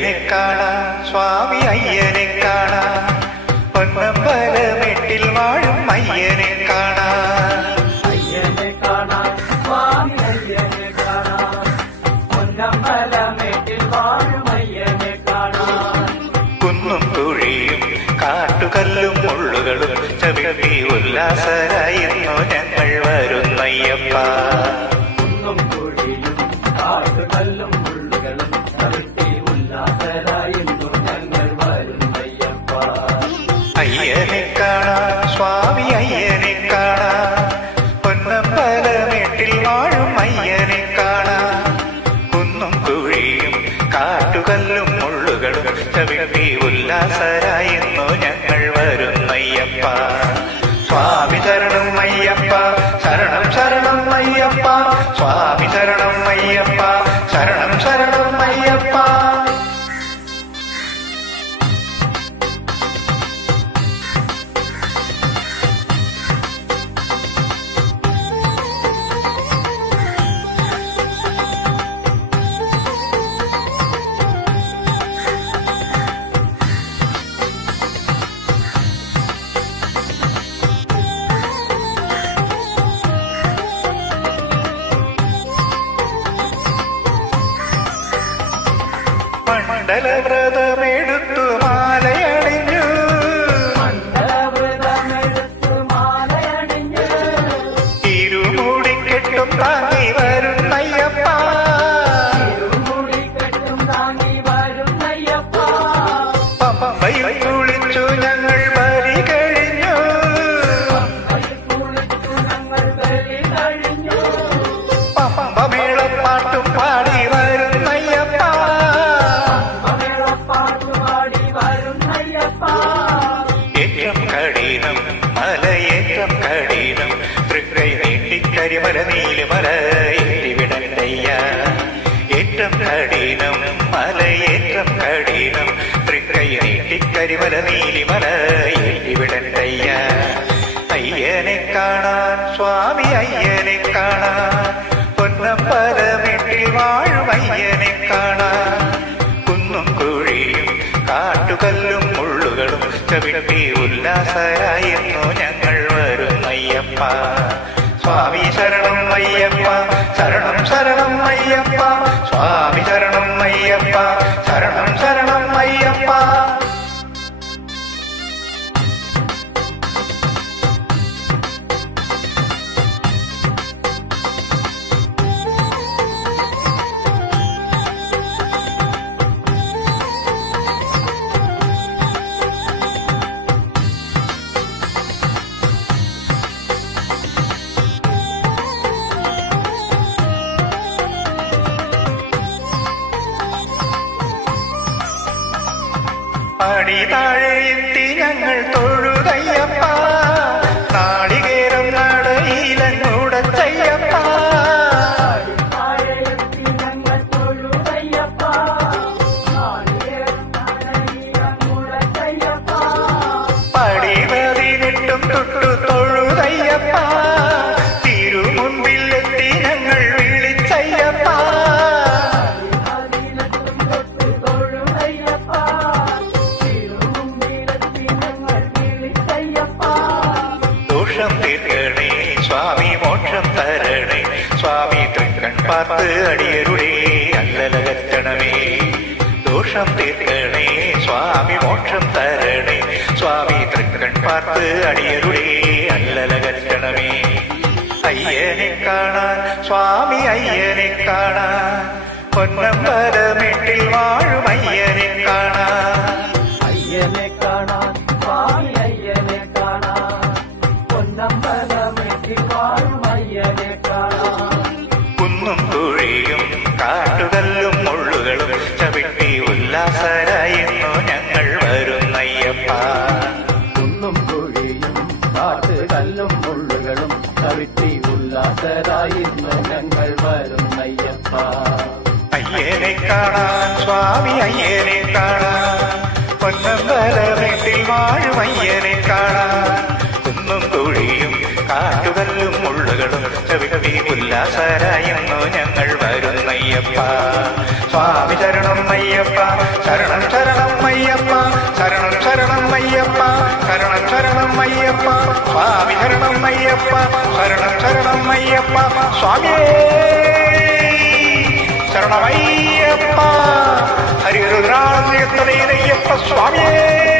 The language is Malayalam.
അയ്യനെ കാണാൻ സ്വാമി അയ്യനെ കാണാൻ പൊന്നമ്പലമേട്ടിൽ വാഴും അയ്യനെ കാണാൻ അയ്യനെ കാണാൻ സ്വാമി അയ്യനെ കാണാൻ പൊന്നമ്പലമേട്ടിൽ വാഴും അയ്യനെ കാണാൻ കുന്നും കുഴിയും കാട്ടുകല്ലും മുള്ളുകളും ചവിട്ടി ഉല്ലാസരായിരുന്നു ഞങ്ങൾ വരുന്നയ്യപ്പ കുന്നും കുഴിയും കാട്ടുകല്ലും മുള്ളുകളും ചവിട്ടി ഉല്ലാസരായിരുന്നു ഞങ്ങൾ വരുന്നയ്യപ്പ അയ്യനെ കാണാൻ സ്വാമി അയ്യനെ കാണാൻ പൊന്നമ്പലമേട്ടിൽ വാഴും അയ്യനെ കാണാൻ കുന്നും കുഴിയും കാട്ടുകല്ലും മുള്ളുകളും ചവിട്ടി ഉല്ലാസരായിരുന്നു ഞങ്ങൾ വരുന്നയ്യപ്പ സ്വാമി ശരണം അയ്യപ്പ ശരണം ശരണം അയ്യപ്പ സ്വാമി ശരണം അയ്യപ്പ ശരണം ശരണം അയ്യപ്പ മണ്ഡലവ്രതമെടുത്തു മാലയണിഞ്ഞു ഇരുമുടിക്കെട്ടും താങ്ങി വരുന്നയ്യപ്പ പമ്പയിൽ കുളിച്ചു ഞങ്ങൾ ബലി കഴിഞ്ഞു പമ്പമേളപ്പാട്ടും പാടി വരുന്നയ്യപ്പ ഏറ്റം കഠിനം മലയേറ്റം കഠിനം തൃക്കൈ നീട്ടിക്കരിമല നീലിമല ഏറ്റിവിടണ്ടയ്യ ഏറ്റം കഠിനം മലയേറ്റം കഠിനം തൃക്കൈ നീട്ടിക്കരിമല നീലിമല ഏറ്റിവിടണ്ടയ്യ അയ്യനെ കാണാൻ സ്വാമി അയ്യനെ കാണാൻ പൊന്നമ്പലമേട്ടിൽ വാഴും അയ്യനെ കാണാൻ കുന്നും കുഴിയും കാട്ടുകല്ലും മുള്ളുകളും ചവിട്ടി ഉല്ലാസരായിരുന്നു ഞങ്ങൾ വരുന്നയ്യപ്പ സ്വാമി ശരണം അയ്യപ്പ ശരണം ശരണം അയ്യപ്പ സ്വാമി ശരണം അയ്യപ്പ ശരണം ശരണം അയ്യപ്പ പടി താഴെ എത്തി ഞങ്ങൾ തൊഴുതയ്യപ്പ നാളികേരം നടയിലങ്ങൂടച്ചയ്യപ്പ പടി 18 തൊട്ടു തൊഴുതയ്യപ്പ തിരുമുമ്പിലെത്തി ഞങ്ങൾ വിളിച്ചയ്യപ്പ ദോഷം തീർക്കണേ സ്വാമി മോക്ഷം തരണേ സ്വാമി തൃക്കൺ പാർത്ത് അടിയരുടെ അല്ലലകറ്റണമേ ദോഷം തീർക്കണേ സ്വാമി മോക്ഷം തരണേ സ്വാമി തൃക്കൺ പാർത്ത് അടിയരുടെ അല്ലലകറ്റണമേ അയ്യനെ കാണാൻ സ്വാമി അയ്യനെ കാണാൻ പൊന്നമ്പലമേട്ടിൽ വാഴും അയ്യനെ കാണാൻ അയ്യനെ കാണാൻ സ്വാമി അയ്യനെ കാണാൻ പൊന്നമ്പലമേട്ടിൽ വാഴും അയ്യനെ കാണാൻ കുന്നും കുഴിയും കാട്ടുകല്ലും മുള്ളുകളും ചവിട്ടി ഉല്ലാസരായിരുന്നു ഞങ്ങൾ വരുന്നയ്യപ്പ കുന്നും കുഴിയും കാട്ടുകല്ലും മുള്ളുകളും ചവിട്ടി ഉല്ലാസരായിരുന്നു ഞങ്ങൾ വരുന്നയ്യപ്പ അയ്യനെ കാണാൻ സ്വാമി അയ്യനെ കാണാൻ പൊന്നമ്പലമേട്ടിൽ വാഴും അയ്യനെ കാണാൻ കുന്നും കുഴിയും കാട്ടുക കാട്ടുകല്ലും മുള്ളുകളും ചവിട്ടി ഉല്ലാസരായെന്നു ഞങ്ങൾ വരുന്നയ്യപ്പ. സ്വാമി ശരണം അയ്യപ്പ, ശരണം ശരണം അയ്യപ്പ, ശരണം ശരണം അയ്യപ്പ, ശരണം ശരണം അയ്യപ്പ, സ്വാമി ശരണം അയ്യപ്പ, ശരണം ശരണം അയ്യപ്പ, സ്വാമിയേ ശരണമയ്യപ്പ, ഹരിരുദ്രാളയ്യപ്പ സ്വാമിയേ.